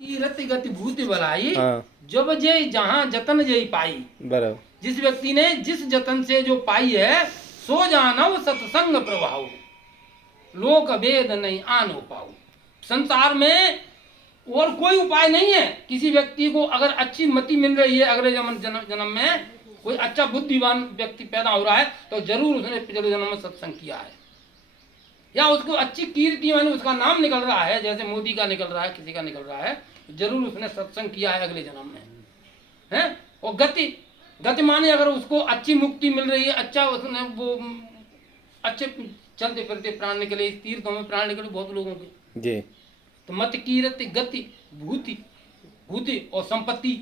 की रति गति भूति बलाई, हाँ जब जे जहाँ जतन जई पाई। बराबर। जिस व्यक्ति ने जिस जतन से जो पाई है, सो जानव सत्संग प्रभाव, लोक वेद नहीं आन हो पाओ। संसार में और कोई उपाय नहीं है। किसी व्यक्ति को अगर अच्छी मति मिल रही है, अगले जन्म में कोई अच्छा बुद्धिमान व्यक्ति पैदा हो रहा है, तो जरूर उसने पिछले जन्म में सत्संग किया है, या उसको अच्छी कीर्ति माने उसका नाम निकल रहा है, जैसे मोदी का निकल रहा है, किसी का निकल रहा है, जरूर उसने सत्संग किया है अगले जन्म में है। और गति गति माने अगर उसको अच्छी मुक्ति मिल रही है, अच्छा उसने वो अच्छे चलते फिरते प्राण निकले, तीर्थों में प्राण निकले बहुत लोगों के जी तो मत कीरति गति भूति भूति और संपत्ति,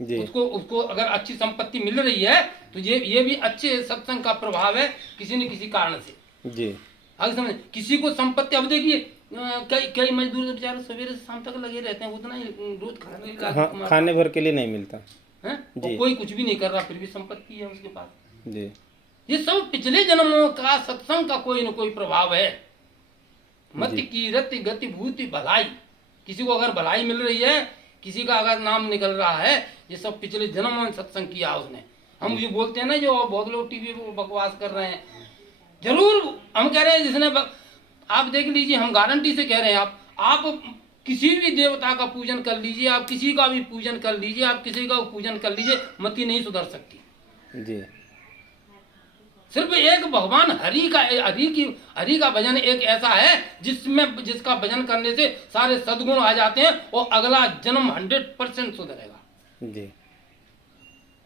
जी उसको उसको अगर अच्छी संपत्ति मिल रही है, तो ये भी अच्छे सत्संग का प्रभाव है किसी न किसी कारण से। जी आगे समझ, किसी को संपत्ति, अब देखिए कई कई मजदूर बेचारे सवेरे से शाम तक लगे रहते हैं, उतना ही रोज खाने का हाँ, खाने भर के लिए नहीं मिलता है, जी। और कोई कुछ भी नहीं कर रहा, फिर भी संपत्ति है उसके पास। जी ये सब पिछले जन्मों का सत्संग का कोई न कोई प्रभाव है। मत की रति गति भूति भलाई, किसी को अगर भलाई मिल रही है, किसी का अगर नाम निकल रहा है, ये सब पिछले जन्मों में सत्संग किया उसने। हम ये बोलते हैं ना, जो बहुत लोग टीवी पे बकवास कर रहे हैं, जरूर हम कह रहे हैं जिसने आप देख लीजिए, हम गारंटी से कह रहे हैं, आप किसी भी देवता का पूजन कर लीजिए, आप किसी का भी पूजन कर लीजिए, आप किसी का पूजन कर लीजिए, मति नहीं सुधर सकती जी। सिर्फ एक भगवान हरि का भजन एक ऐसा है जिसका भजन करने से सारे सद्गुण आ जाते हैं, और अगला जन्म 100% सुधरेगा जी।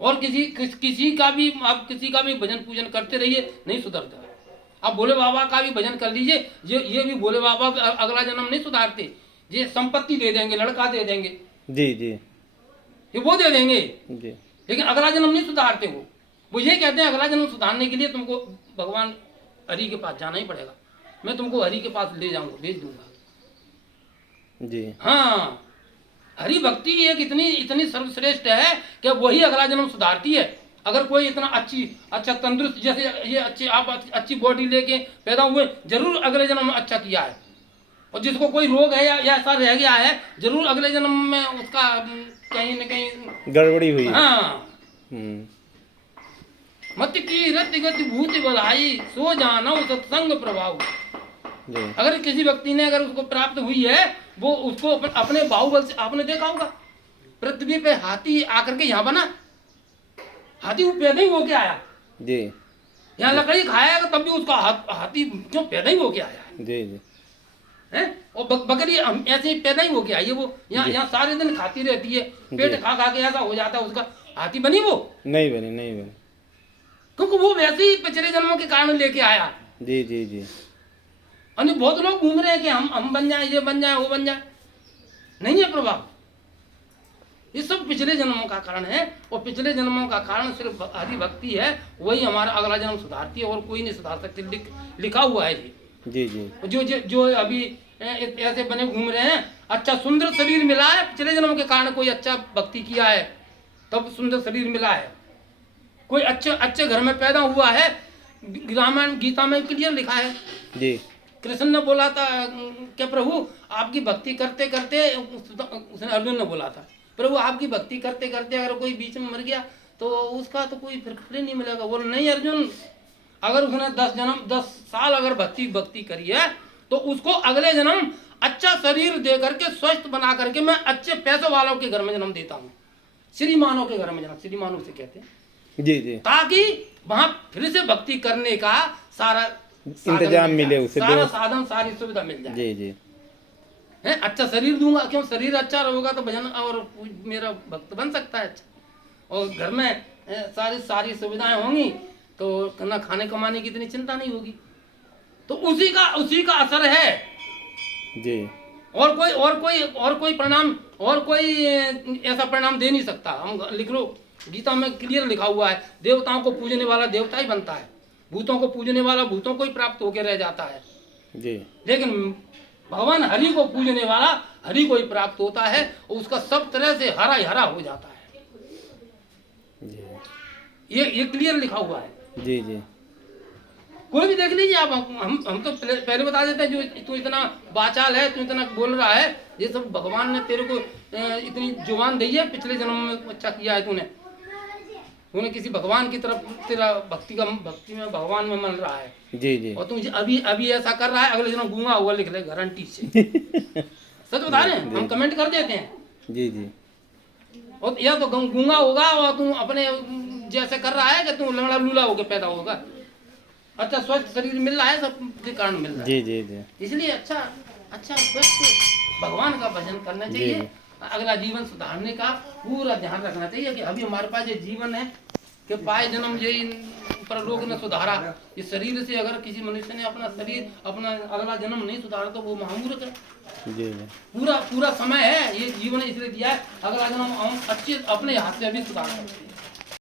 और किसी का भी आप किसी का भी भजन पूजन करते रहिए, नहीं सुधरता। आप भोले बाबा का भी भजन कर लीजिए, ये भी भोले बाबा अगला जन्म नहीं सुधारते। ये संपत्ति दे देंगे, लड़का दे देंगे जी जी, ये वो दे देंगे जी, लेकिन अगला जन्म नहीं सुधारते। वो ये कहते हैं अगला जन्म सुधारने के लिए तुमको भगवान हरि के पास जाना ही पड़ेगा, मैं तुमको हरि के पास ले जाऊंगा, भेज दूंगा जी। हाँ, हरि भक्ति एक इतनी सर्वश्रेष्ठ है कि वही अगला जन्म सुधारती है। अगर कोई इतना अच्छा तंदुरुस्त, जैसे ये अच्छे आप अच्छी बॉडी लेके पैदा हुए, जरूर अगले जन्म में अच्छा किया है। और जिसको कोई रोग है या ऐसा रह गया है, जरूर अगले जन्म में उसका कहीं न कहीं गड़बड़ी हुई। हाँ, मत की रति गति भूति बलाई, सो जानो सत्संग प्रभाव। अगर किसी व्यक्ति ने अगर उसको प्राप्त हुई है, वो उसको अपने बाहुबल से, आपने देखा होगा पृथ्वी पे हाथी आकर के यहाँ बना, हाथी वो पैदा ही होके आया जी। यहाँ लकड़ी खाया तब भी उसका हाथी क्यों पैदा ही होके आया जी जी है। और बकरी ऐसे ही पैदा ही होके आई है, वो यहाँ सारे दिन खाती रहती है, पेट खा के ऐसा हो जाता है उसका, हाथी बनी वो नहीं बनी, क्योंकि वो वैसे ही पिछले जन्मों के कारण लेके आया जी जी जी। और बहुत लोग घूम रहे हैं कि हम बन जाए, ये बन जाए, वो बन जाए, नहीं है प्रभाव। ये सब पिछले जन्मों का कारण है, और पिछले जन्मों का कारण सिर्फ हरि भक्ति है, वही हमारा अगला जन्म सुधारती है, और कोई नहीं सुधार सकती। लिखा हुआ है जी जी। जो अभी ऐसे बने घूम रहे हैं, अच्छा सुंदर शरीर मिला है, पिछले जन्म के कारण कोई अच्छा भक्ति किया है तब सुंदर शरीर मिला है। कोई अच्छे घर में पैदा हुआ है, रामायण गीता में क्लियर लिखा है जी। कृष्ण ने बोला था क्या प्रभु आपकी भक्ति करते करते, उसने अर्जुन ने बोला था प्रभु आपकी भक्ति करते करते अगर कोई बीच में मर गया तो उसका तो कोई फिर फल नहीं मिलेगा। बोले नहीं अर्जुन, अगर उसने 10 साल अगर भक्ति करी है, तो उसको अगले जन्म अच्छा शरीर दे करके स्वस्थ बना करके मैं अच्छे पैसों वालों के घर में जन्म देता हूँ, श्रीमानों के घर में जन्म, श्रीमानों से कहते हैं जी जी, ताकि वहां फिर से भक्ति करने का सारा इंतजाम मिले, उसे सारा साधन सारी सुविधा मिल जाए जी जी है। अच्छा शरीर दूंगा, क्यों शरीर अच्छा रहेगा तो भजन और मेरा भक्त बन सकता है अच्छा, और घर में सारी सुविधाएं होंगी तो ना खाने कमाने की इतनी चिंता नहीं होगी। तो उसी का असर है जी। और कोई परिणाम, और कोई ऐसा परिणाम दे नहीं सकता। हम लिख लो, गीता में क्लियर लिखा हुआ है, देवताओं को पूजने वाला देवता ही बनता है, भूतों को पूजने वाला भूतों को ही प्राप्त होकर रह जाता है जी। लेकिन भगवान हरि को पूजने वाला हरि को ही प्राप्त होता है, और उसका सब तरह से हरा ही हरा हो जाता है जी। ये क्लियर लिखा हुआ है जी जी। कोई भी देख लीजिए आप, हम तो पहले बता देते हैं, जो तू इतना बाचाल है, तू इतना बोल रहा है, ये सब भगवान ने तेरे को इतनी जुबान दी है, पिछले जन्म में अच्छा किया है तूने किसी भगवान की तरफ तेरा भक्ति में भगवान में मन रहा है। जी जी। और तू अभी अभी ऐसा कर रहा है, अगले जन्म गूंगा हुआ लिख ले गारंटी से। सच बता रहे हैं, हम कमेंट कर देते हैं। जी जी। और या तो गूंगा होगा और तू अपने जैसे कर रहा है कि तू लंगड़ा लूला होकर पैदा होगा। अच्छा स्वस्थ शरीर मिल रहा है, सब के कारण मिल रहा है। जी जी जी। इसलिए अच्छा स्वस्थ भगवान का भजन करना चाहिए। अगला जीवन सुधारने का पूरा ध्यान रखना चाहिए कि अभी हमारे पास ये जीवन है कि पाए जन्म ये परलोक ने सुधारा। इस शरीर से अगर किसी मनुष्य ने अपना शरीर अपना अगला जन्म नहीं सुधारा तो वो महामूर्ख है। जी जी। पूरा समय है, ये जीवन इसलिए दिया है, अगला जन्म हम अच्छे अपने हाथ से अभी सुधार सकते हैं।